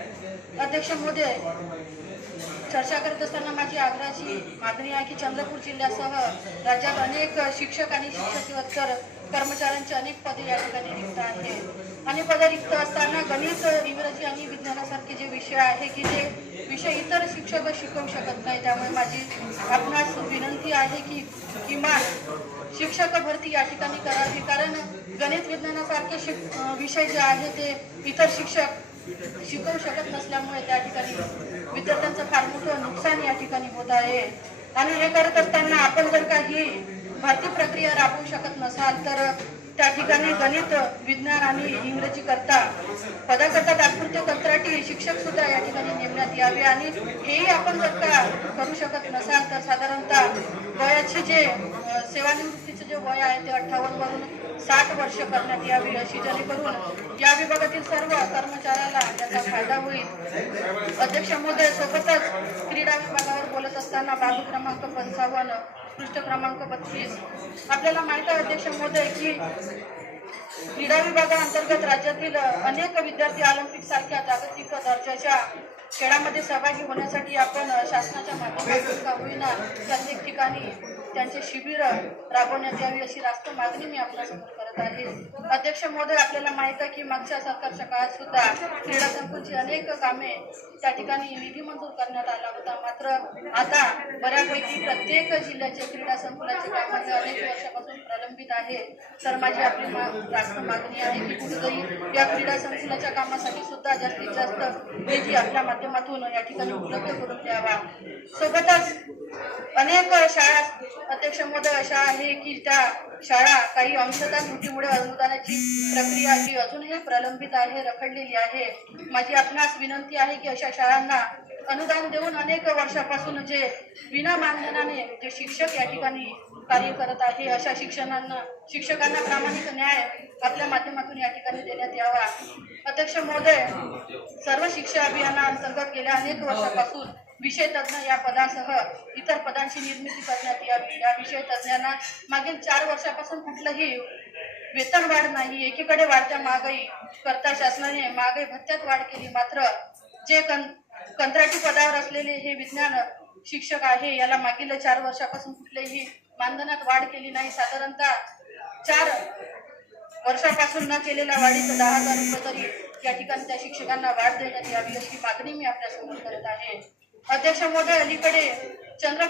अध्यक्ष महोदय चर्चा करत असताना माझी आग्रहाची मागणी आहे की चंद्रपूर जिल्ह्यासह राज्यात अनेक शिक्षक आणि शिक्षकेतर कर्मचाऱ्यांची अनेक पदे या ठिकाणी रिक्त आहेत. आणि पदे रिक्त असताना गणित इंग्रजी आणि विज्ञानासारखे जे विषय आहे की जे विषय इतर शिक्षक शिकवू शकत नाही त्यामुळे माझी आपणास विनंती आहे की किमान शिक्षक भरती या ठिकाणी करावी. कारण गणित विज्ञानासारखे शिक विषय जे आहे ते इतर शिक्षक शिकवू शकत नसल्यामुळे त्या ठिकाणी विद्यार्थ्यांचं फार मोठं नुकसान या ठिकाणी होत आहे. आणि हे करत असताना आपण जर काही भरती प्रक्रिया राबवू शकत नसाल तर त्या ठिकाणी गणित विज्ञान आणि इंग्रजी करता. पदाकरता तात्पुरते कंत्राटी शिक्षक सुद्धा या ठिकाणी नेमण्यात यावे आणि हेही आपण जर का करू शकत नसाल तर साधारणतः वयाचे जे सेवानिवृत्तीचे जे वय आहे ते अठ्ठावन्न वरून साठ वर्ष करण्यात यावी अशी जेणेकरून या विभागातील सर्व कर्मचाऱ्याला याचा फायदा होईल. अध्यक्ष महोदय सोबतच क्रीडा विभागावर बोलत असताना बाजू क्रमांक पंचावन्न पृष्ठ क्रमांक बत्तीस. आपल्याला माहीत आहे अध्यक्ष महोदय की क्रीडा विभागाअंतर्गत राज्यातील अनेक विद्यार्थी ऑलिम्पिक सारख्या जागतिक दर्जाच्या खेळामध्ये सहभागी होण्यासाठी आपण शासनाच्या माध्यमातून का होईना प्रत्येक ठिकाणी त्यांचे शिबिर राबवण्यात यावी अशी रास्त मागणी मी आपल्यासमोर करत आहे. अध्यक्ष महोदय आपल्याला माहीत आहे की मागच्या सरकारच्या काळात सुद्धा क्रीडा संकुलची अनेक कामे त्या ठिकाणी निधी मंजूर करण्यात आला होता. मात्र आता बऱ्यापैकी प्रत्येक जिल्ह्याचे क्रीडा संकुलाचे काम अनेक वर्षापासून प्रलंबित आहे तर माझी आपली मा- मागणी आहे की कुठेतरी या क्रीडा संकुलाच्या कामासाठी सुद्धा जास्तीत जास्त निधी आपल्या माध्यमातून या ठिकाणी उपलब्ध करून द्यावा. सोबतच अनेक शाळा अध्यक्ष महोदय अशा आहे की त्या शाळा काही अंशतः त्रुटीमुळे अनुदानाची प्रक्रिया जी अजूनही प्रलंबित आहे रखडलेली आहे. माझी आपणास विनंती आहे की अशा शाळांना अनुदान देऊन अनेक वर्षापासून जे विना मानधनाने जे शिक्षक या ठिकाणी कार्य करत आहे अशा शिक्षणांना शिक्षकांना प्रामाणिक न्याय आपल्या माध्यमातून या ठिकाणी देण्यात यावा. अध्यक्ष महोदय सर्व शिक्षा अभियानाअंतर्गत गेल्या अनेक वर्षापासून विषय तज्ज्ञ या पदासह इतर पदांची निर्मिती करण्यात यावी या विषय तज्ज्ञांना मागील चार वर्षापासून कुठलंही वेतन वाढ नाही एकीकडे वाढत्या महागाई करता शासनाने महागाई भत्त्यात वाढ केली मात्र जे कं कंत्राटी पदावर असलेले हे विज्ञान शिक्षक आहे याला मागील चार वर्षापासून कुठलेही मानधनात वाढ केली नाही. साधारणतः चार वर्षापासून न केलेल्या वाढीचं दहा हजार रुपये तरी या ठिकाणी त्या शिक्षकांना वाढ देण्यात यावी अशी मागणी मी आपल्यासमोर करत आहे. अध्यक्ष मोठे अलीकडे चंद्र